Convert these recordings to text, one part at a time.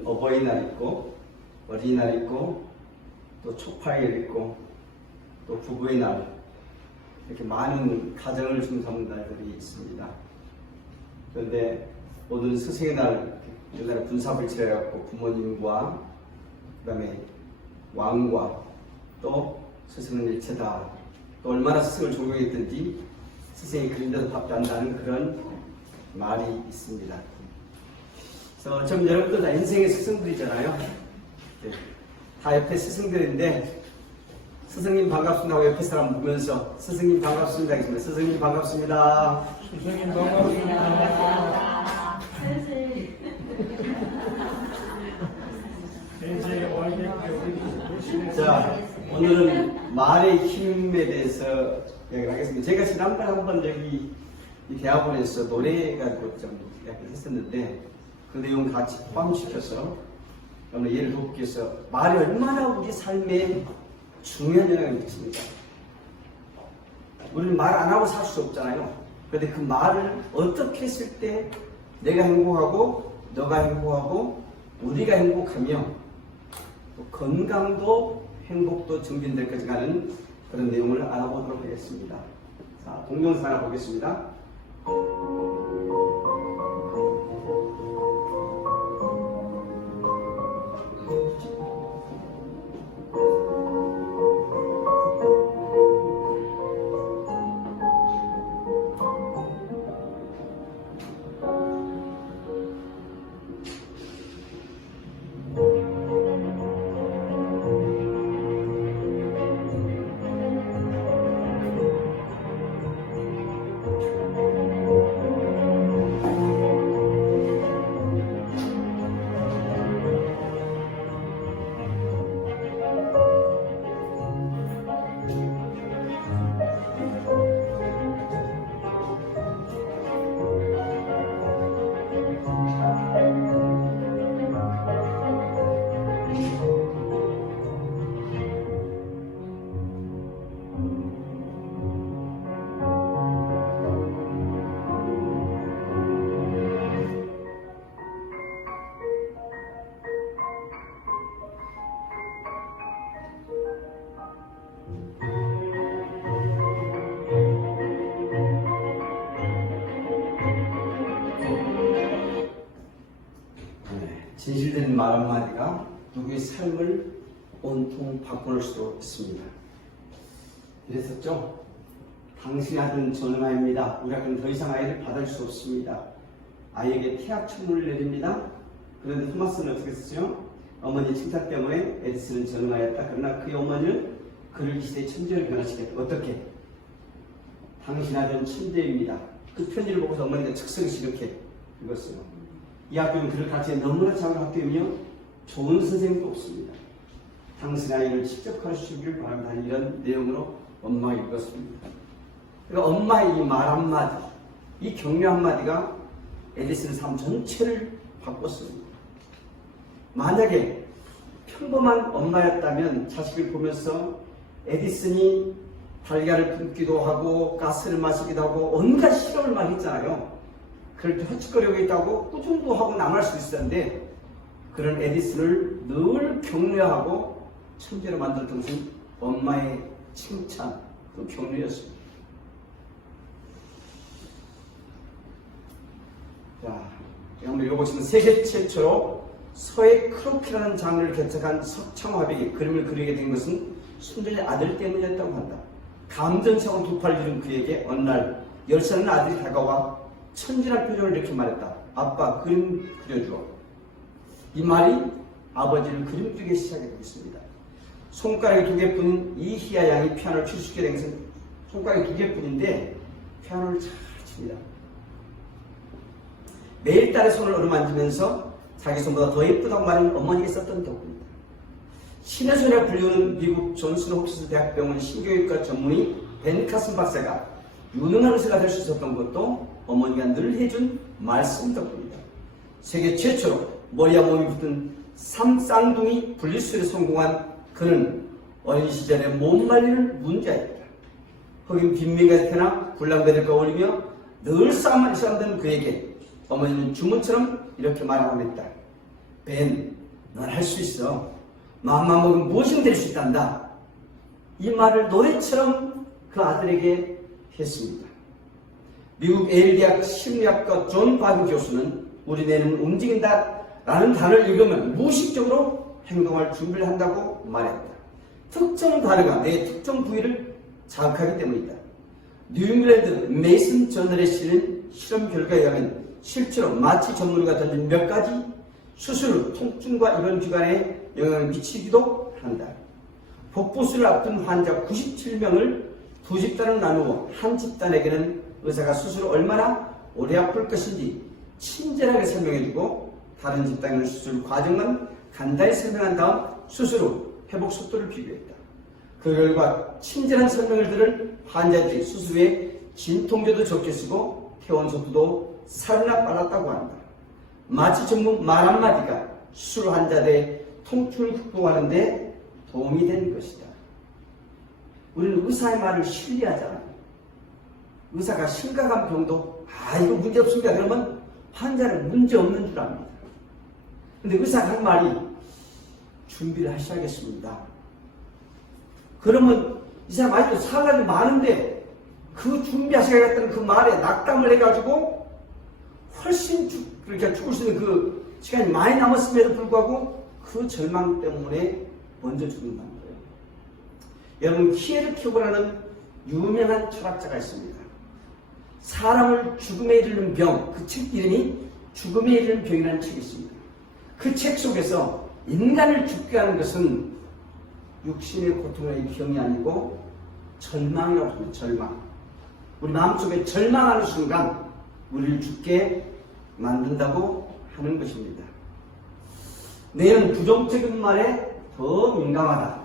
우리는 어버이날 있고 어린이날 있고 또 초파일 있고 또 부부의 날 이렇게 많은 가정을 중심하는 날들이 있습니다. 그런데 오늘 스승의 날, 옛날에 분삽을 치러갖고 부모님과 그 다음에 왕과 또 스승은 일체다, 또 얼마나 스승을 존경했든지 스승이 그림자도 밥도 한다는 그런 말이 있습니다. 그래서 좀 여러분들 다 인생의 스승들이잖아요. 네. 다 옆에 스승들인데 스승님 반갑습니다 하고 옆에 사람 보면서 스승님 반갑습니다 하겠습니다. 스승님 반갑습니다. 스승님 반갑습니다. 자, 오늘은 말의 힘에 대해서 이야기를 하겠습니다. 제가 지난번에 한번 여기 이 대학원에서 노래 가지고 좀 이야기를 했었는데 그 내용 같이 포함시켜서 오늘 예를 돕기 위해서 말이 얼마나 우리 삶에 중요한 영향을 미칩니다. 우리는 말 안 하고 살 수 없잖아요. 그런데 그 말을 어떻게 했을 때 내가 행복하고 너가 행복하고 우리가 행복하며 또 건강도 행복도 증진될 것까지 가는 그런 내용을 알아보도록 하겠습니다. 자, 동영상 하나 보겠습니다. 진실된 말 한마디가 누구의 삶을 온통 바꿀 수도 있습니다. 이랬었죠? 당신의 아들은 전능아입니다. 우리 아들은 더 이상 아이를 받을 수 없습니다. 아이에게 태학 천문을 내립니다. 그런데 토마스는 어떻게 했었죠? 어머니의 칭찬 때문에 에디슨은 전능하였다. 그러나 그의 어머니는 그를 이 시대의 천재를 변화시켰다. 어떻게? 당신 아들은 천재입니다. 그 편지를 보고서 어머니가 즉석에서 이렇게 읽었어요. 이 학교는 그를 가르치는 너무나 작은 학교이며 좋은 선생님도 없습니다. 당신 아이를 직접 가르치기를 바랍니다. 이런 내용으로 엄마가 읽었습니다. 그러니까 엄마의 이 말 한마디, 이 격려 한마디가 에디슨의 삶 전체를 바꿨습니다. 만약에 평범한 엄마였다면 자식을 보면서 에디슨이 달걀을 품기도 하고 가스를 마시기도 하고 온갖 실험을 많이 했잖아요. 그럴 때 헛짓거리고 있다고 꾸중도 하고 남을 수 있었는데 그런 에디슨을 늘 격려하고 천재로 만들었던 것은 엄마의 칭찬, 그 격려였습니다. 자, 한번 읽어보시면 세계 최초로 서해 크로키라는 장르를 개척한 석창화백이 그림을 그리게 된 것은 순전히 아들 때문이었다고 한다. 감전사고 두 팔을 이룬 그에게 어느 날 10살 아들이 다가와 천진한 표정을 이렇게 말했다. 아빠, 그림 그려줘. 이 말이 아버지를 그림 그리기 시작하게 됐습니다. 손가락이 2개뿐인 이희아 양이 피아노를 칠 수 있게 된 것은 손가락이 2개뿐인데 피아노를 잘 칩니다. 매일 딸의 손을 어루만지면서 자기 손보다 더 예쁘다고 말하는 어머니가 썼던 덕분입니다. 신의 손이라 불리우는 미국 존슨 홉스 대학병원 신경외과 전문의 벤 카슨 박사가 유능한 의사가 될 수 있었던 것도 어머니가 늘 해준 말씀 덕분입니다. 세계 최초로 머리와 몸이 붙은 쌍둥이 분리수술에 성공한 그는 어린 시절에 몸 관리를 문제했다. 흑인 빈민가에서 태어나 불량배들과 어울리며 늘 싸움만 있었던 그에게 어머니는 주문처럼 이렇게 말하고 했다. 벤, 넌 할 수 있어. 마음만 먹으면 무엇이든 될 수 있단다. 이 말을 노래처럼 그 아들에게 했습니다. 미국 예일 대학 심리학과 존 바비 교수는 우리 뇌는 움직인다 라는 단어를 읽으면 무의식적으로 행동할 준비를 한다고 말했다. 특정 단어가 내 특정 부위를 자극하기 때문이다. 뉴잉글랜드 메이슨 저널에 실린 실험 결과에 의하면 실제로 마취 전문의가 던진 몇 가지 수술 후 통증과 입원 기관에 영향을 미치기도 한다. 복부수를 앞둔 환자 97명을 두 집단으로 나누어 한 집단에게는 의사가 수술을 얼마나 오래 아플 것인지 친절하게 설명해주고 다른 집단에는 수술 과정만 간단히 설명한 다음 수술 후 회복 속도를 비교했다. 그 결과 친절한 설명을 들은 환자들이 수술 후에 진통제도 적게 쓰고 퇴원 속도도 살이나 빨랐다고 한다. 마취 전문 말 한마디가 수술 환자들의 통증을 극복하는 데 도움이 된 것이다. 우리는 의사의 말을 신뢰하잖아요. 의사가 심각한 병도 이거 문제 없습니다. 그러면 환자는 문제 없는 줄 압니다. 근데 의사가 한 말이 준비를 하셔야겠습니다. 그러면 이 사람 아직도 사람이 많은데 그 준비하셔야겠다는 그 말에 낙담을 해가지고 훨씬 그러니까 죽을 수 있는 그 시간이 많이 남았음에도 불구하고 그 절망 때문에 먼저 죽는다는 거예요. 여러분, 키에르케고라는 유명한 철학자가 있습니다. 사람을 죽음에 이르는 병, 그 책 이름이 죽음에 이르는 병이라는 책이 있습니다. 그 책 속에서 인간을 죽게 하는 것은 육신의 고통의 병이 아니고 절망이라고 합니다. 절망. 우리 마음속에 절망하는 순간 우리를 죽게 만든다고 하는 것입니다. 뇌는 부정적인 말에 더 민감하다.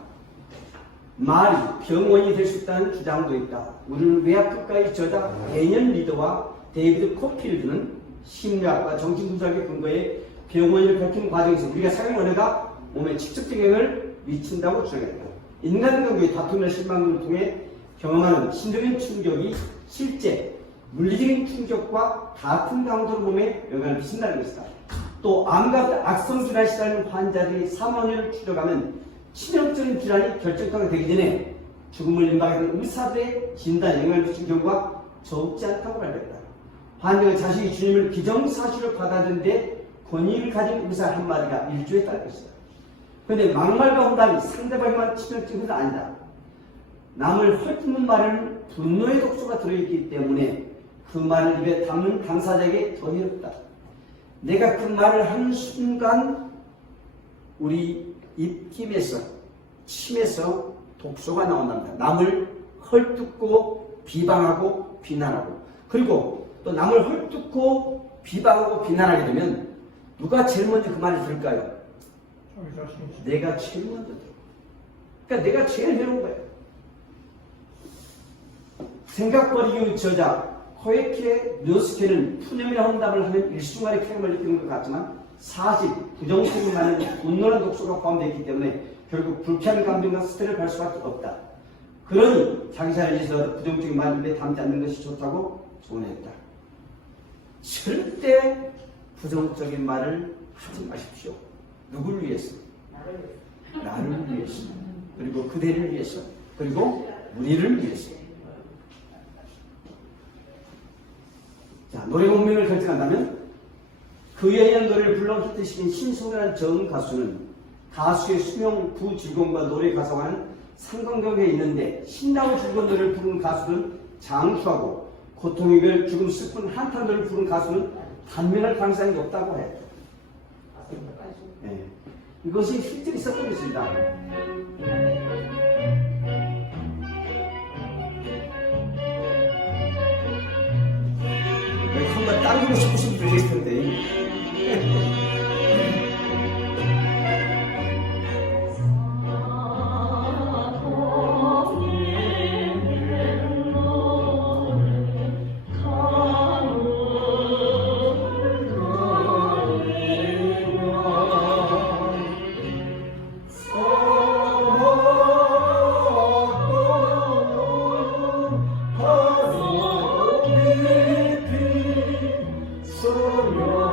말이 병원이 될 수 있다는 주장도 있다. 우리는 외학국가의 저자 데니얼 리더와 데이비드 코필드는 심리학과 정신분석의 근거에 병원을 밝히는 과정에서 우리가 사용 언어가 몸에 직접적 영향을 미친다고 주장했다. 인간관계의 다툼과 실망을 통해 경험하는 심적인 충격이 실제 물리적인 충격과 같은 강도로 몸에 영향을 미친다는 것이다. 또 암과 악성 질환에 시달리는 환자들이 사망을 추적하면 치명적인 질환이 결정타가 되기 전에 죽음을 임박하게 된 의사들의 진단에 영향을 미친 경우가 적지 않다고 알렸다. 환자가 자신이 주님을 기정사실로 받아들이는데 권위를 가진 의사 한마디가 일조에 따를 것이다. 그런데 막말과 혼담이 상대방에만 치명적인 것은 아니다. 남을 헐뜯는 말에는 분노의 독소가 들어있기 때문에 그 말을 입에 담는 당사자에게 더 해롭다. 내가 그 말을 하는 순간 우리 입김에서 침에서 독소가 나온답니다. 남을 헐뜯고 비방하고 비난하고, 그리고 또 남을 헐뜯고 비방하고 비난하게 되면 누가 제일 먼저 그 말을 들을까요? 내가 제일 먼저 들어. 그러니까 내가 제일 해로운 거예요. 생각버리기 저자 코에케 르스케는 푸념이나 혼담을 하면 일순간에 쾌감을 느끼는 것 같지만 사실 부정적인 말은 분노한 독소가 포함되어 있기 때문에 결국 불쾌한 감정과 스트레스를 받을 수밖에 없다. 그러니 자기 자신에 있어서 부정적인 말을 입에 담지 않는 것이 좋다고 조언했다. 절대 부정적인 말을 하지 마십시오. 누구를 위해서? 나를 위해서. 그리고 그대를 위해서. 그리고 우리를 위해서. 자, 노래 공명을 결정한다면 그에 의한 노래를 불러 히트시킨 신승이라는 정 가수는 가수의 수명, 부질공과 노래 가사와는 상관관계가 있는데 신나고 즐거운 노래를 부르는 가수는 장수하고 고통, 이별, 죽음, 슬픈 한탄 노래를 부르는 가수는 단명할 가능성이 높다고 해요. 네. 이것이 실제로 있었던 것입니다. 한번 당기고 싶으신 분이 계실 텐데. So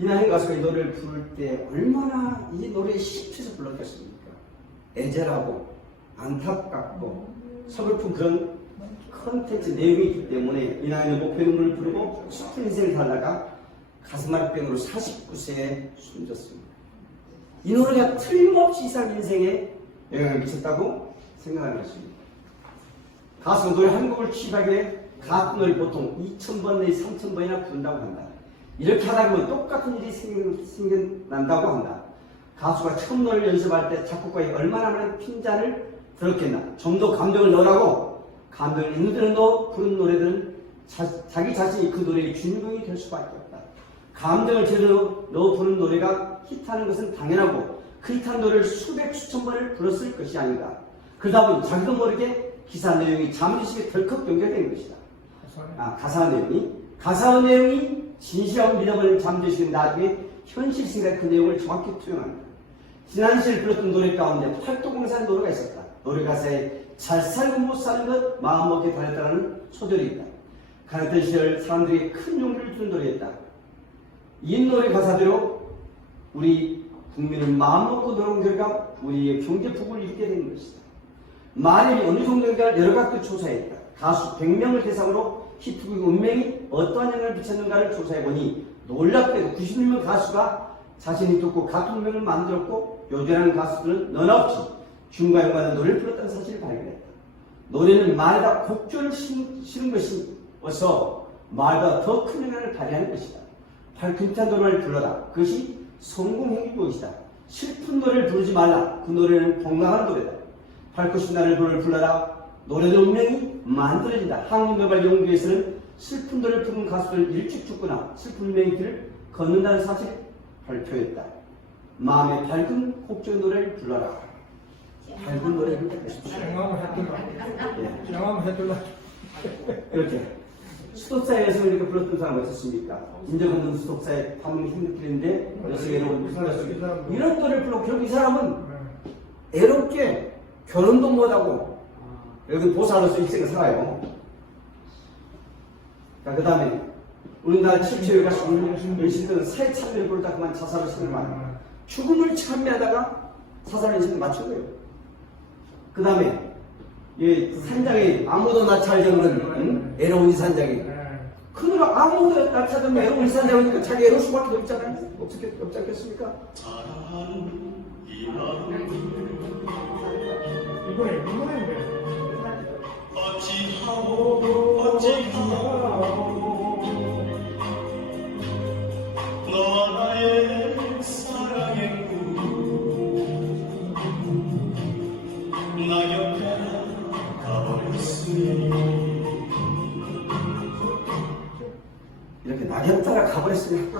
이나영 가수가 이 노래를 부를 때 얼마나 이 노래에 심취해서 불렀겠습니까? 애절하고 안타깝고 서글픈 그런 컨텐츠 내용이 있기 때문에 이나영은 목표인물을 부르고 슬픈 인생을 살다가 가슴앓이병으로 49세에 숨졌습니다. 이 노래가 틀림없이 이 사람 인생에 영향을 미쳤다고 생각하는 것입니다. 가수가 노래 한 곡을 취입하기 위해 가끔을 보통 2,000번 내지 3,000번이나 부른다고 한다. 이렇게 하다 보면 똑같은 일이 생겨난다고 한다. 가수가 처음 노래를 연습할 때 작곡가에 얼마나 많은 핀잔을 들었겠나. 좀 더 감정을 넣으라고 감정을 있는 대로 넣어 부른 노래들은 자기 자신이 그 노래의 주인공이 될 수밖에 없다. 감정을 제대로 넣어 부른 노래가 히트하는 것은 당연하고 그 히트한 노래를 수백 수천 번을 불렀을 것이 아닌가. 그러다 보니 자기도 모르게 기사 내용이 잠시식에 덜컥 연결된 것이다. 가사 내용이 진실하고 믿어버리는 잠재식은 나중에 현실 생각 그 내용을 정확히 투영합니다. 지난 시를 불렀던 노래 가운데 활동공사의 노래가 있었다. 노래 가사에 잘 살고 못 사는 것 마음먹기에 달했다는 소절이 있다. 가난했던 시절 사람들에게 큰 용기를 주는 노래였다. 이 노래 가사대로 우리 국민은 마음먹고 노력한 결과 우리의 경제 부분을 이루게 된 것이다. 만일이 어느 정도인가 여러 가지 조사했다. 가수 100명을 대상으로 히트곡의 운명이 어떠한 영향을 미쳤는가를 조사해보니 놀랍게도 96명 가수가 자신이 듣고 같은 운명을 만들었고 요즘하는 가수들은 너나없이 균과 연관된 노래를 불렀다는 사실을 발견했다. 노래는 말에다 곡조를 실은 것이어서 말보다 더 큰 영향을 발휘하는 것이다. 밝은 노래를 불러라. 그것이 성공행위 것이다. 슬픈 노래를 부르지 말라. 그 노래는 건강한 노래다. 밝고 신나는 노래를 불러라. 노래들 운명이 만들어진다. 한국노벨연구에서는 슬픈 노래를 부른 가수들 일찍 죽거나 슬픈 운명의 길을 걷는다는 사실을 발표했다. 마음의 밝은 곡조의 노래를 불러라. 밝은 노래를 부르십시오. 영암 해둘라. 이렇게 수독사에서 이렇게 불렀던 사람이 있었습니까? 인정 없는 수독사에 밤을 힘들기는데 이런 노래를 불러 결국 이 사람은 애롭게 결혼도 못하고 여기 보살로서 일생을 살아요. 그 다음에 우리나라 최초의 가수 열심히는 사회 참여를 부르다 그만 자살을 생각합니다. 죽음을 참여하다가 사살 인생을 맞춘 거예요. 그 다음에 산장에 아무도 나찰지 없는 애로운 이 산장에 그 노래 아무도 나찰지 없는 애로운 이 산장이니까 자기 애로울 수밖에 없잖아요. 없지 않겠습니까? 이번에 어찌하오 너와 나의 사랑의 꿈 낙엽가 가버렸으니 이렇게 낙엽 따라 가버렸으니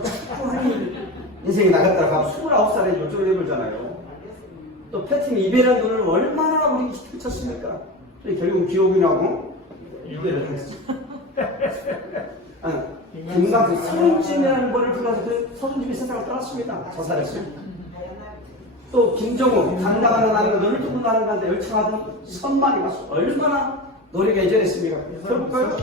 인생이 낙엽 따라 가면 29살에 요쪽을 해보잖아요. 또 패팅이 이별한 노래를 얼마나 우리 펼쳤습니까? 결국 기억이 나고 이별을 했습니다. 김광수 서른쯤이라는 노래를 불러서 그 서른쯤이 세상을 떠났습니다. 자살했어요. 또 김정우 당당하는 나는 너를 두고 나는 가는데 열창하던 선만이 가수 얼마나 노래가 애절했습니까? 들어볼까요?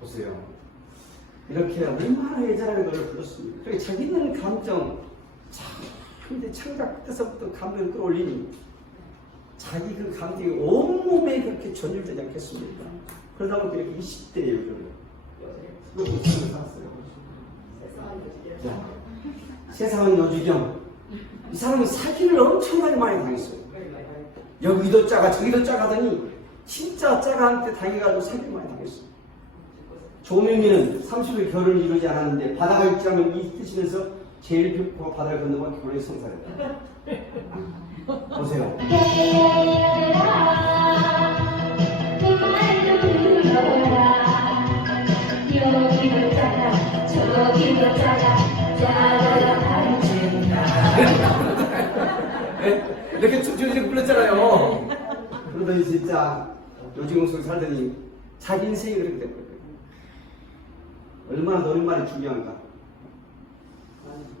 보세요. 이렇게 얼마나 애절하게 노래를 불렀습니다. 그리고 자기 있는 감정, 근데 창작 때서부터 감정을 끌어올리니 자기 그 감정이 온몸에 그렇게 전율되지 않겠습니까? 그러다 보니까 이렇게 20대예요, 그걸 살았어요. 자, 세상은 여주경. 이 사람은 사기를 엄청나게 많이 당했어요. 여기도 짜가 저기도 짜가 하더니 진짜 짜가한테 당해가지고 사기를 많이 당했어요. 조명희는 30일 결혼을 이루지 않았는데 바다가 있자면 이 뜻이면서 제일 벽과 바다를 건너면 결혼에 성사했다. 보세요. 여기도 짜가 저기도 짜가 짜가가 다른다. 이렇게 춤추게 불렀잖아요. 그러더니 진짜 요지경 속에 살더니 자기 인생이 그렇게 돼버려요. 얼마나 노랫말이 중요한가.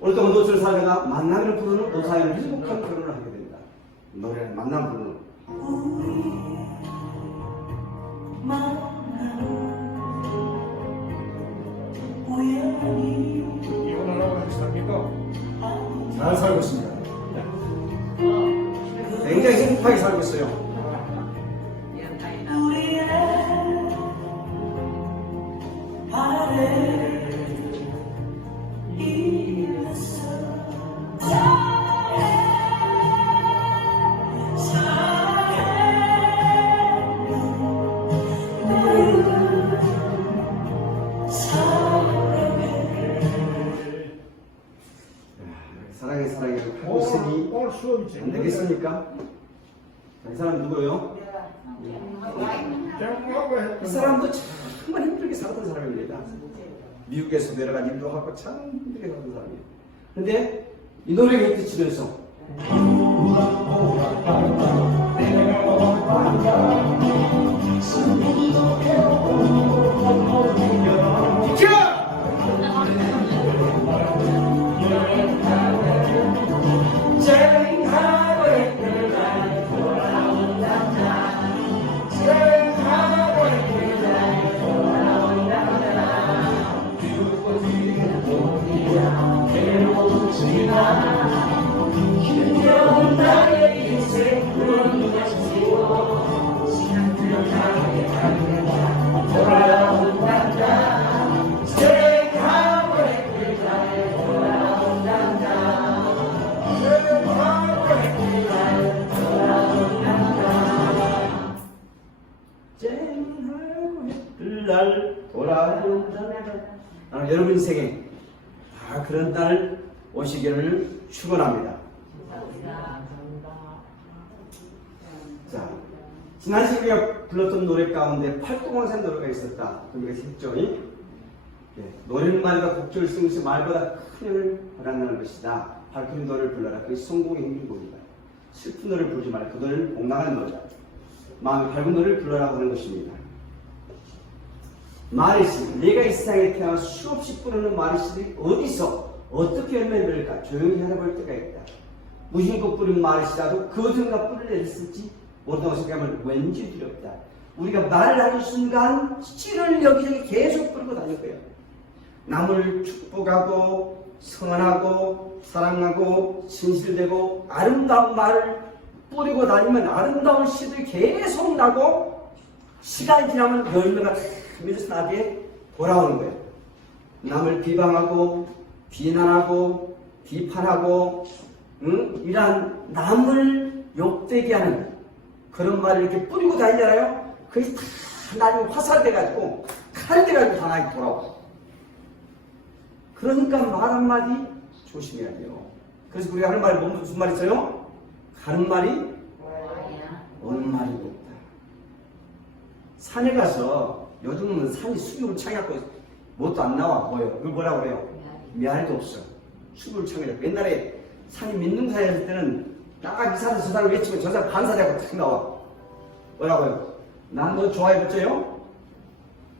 오랫동안 노처를 살다가 만남을 부르는 노사연은 행복한 결혼을 하게 된다. 노래는 만남 부르는. 이혼하려고 하지 삽니까? 잘 살고 있습니다. 굉장히 행복하게 살고 있어요. 사랑해 사랑해 하고 있으니 오늘 수업이 안 재밌네. 되겠습니까? 이 사람 누구예요? 이 사람도 정말 힘들게 살았던 사람입니다. 미국에서 내려간 일도 하고 참 힘들게 살았던 사람이에요. 근데 이 노래가 이렇게 치면서 날 돌아온다. 여러분 인생에 다 그런 날 오시기를 축원합니다. 자, 지난 시간에 불렀던 노래 가운데 팔도강산 노래가 있었다. 그러니까 했죠. 노래는 말과 곡절을 쓰면서 말보다 큰 힘을 받아내는 것이다. 밝은 노래를 불러라. 그것이 성공의 힘입니다. 슬픈 노래를 부르지 말고 그 노래는 공당한 노래다. 마음이 밝은 노래를 불러라고 하는 것입니다. 마리씨, 내가 이 세상에 태어나 수없이 부르는 마리씨들이 어디서 어떻게 열매를 맺을까 조용히 알아볼 때가 있다. 무심코 뿌린 마리씨라도 그 어딘가 뿌리를 내렸을지 모른다고 생각하면 왠지 두렵다. 우리가 말을 하는 순간 씨를 여기저기 계속 뿌리고 다닐 거예요. 남을 축복하고 선하고 사랑하고 진실되고 아름다운 말을 뿌리고 다니면 아름다운 씨들이 계속 나고 시간이 지나면 열매가 믿어서 나에게 돌아오는 거예요. 남을 비방하고 비난하고 비판하고 이러한 남을 욕되게 하는 그런 말을 이렇게 뿌리고 다니잖아요. 그게 다 나중에 화살돼가지고 칼이 돼가지고 하나씩 돌아와요. 그러니까 말 한마디 조심해야 돼요. 그래서 우리가 하는 말이 무슨 말 있어요? 가는 말이 오는 말이 없다. 산에 가서 요즘은 산이 수육을 창해갖고 뭣도 안 나와 보여요. 그걸 뭐라고 그래요? 미알도 없어. 수육을 창해갖고 옛날에 산이 민둥산이었을 때는 딱 이 산에서 저 산을 외치면 저 산 반사자고 탁 나와. 뭐라고요? 난 너 좋아해 봤죠요?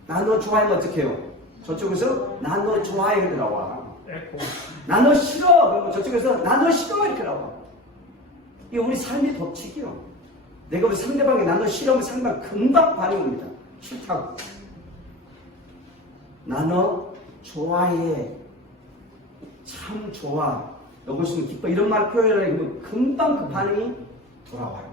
난 너 좋아하면 어떡해요? 저쪽에서 난 너 좋아해 이렇게 나와. 난 너 싫어. 그러면 저쪽에서 난 너 싫어 이렇게 나와. 이게 우리 삶의 법칙이요. 내가 우리 상대방에 나너 싫어하면 상대방 금방 반응이 옵니다. 싫다고. 나너 좋아해. 참 좋아. 너 보시면 기뻐. 이런 말 표현을 하면 금방 그 반응이 돌아와요.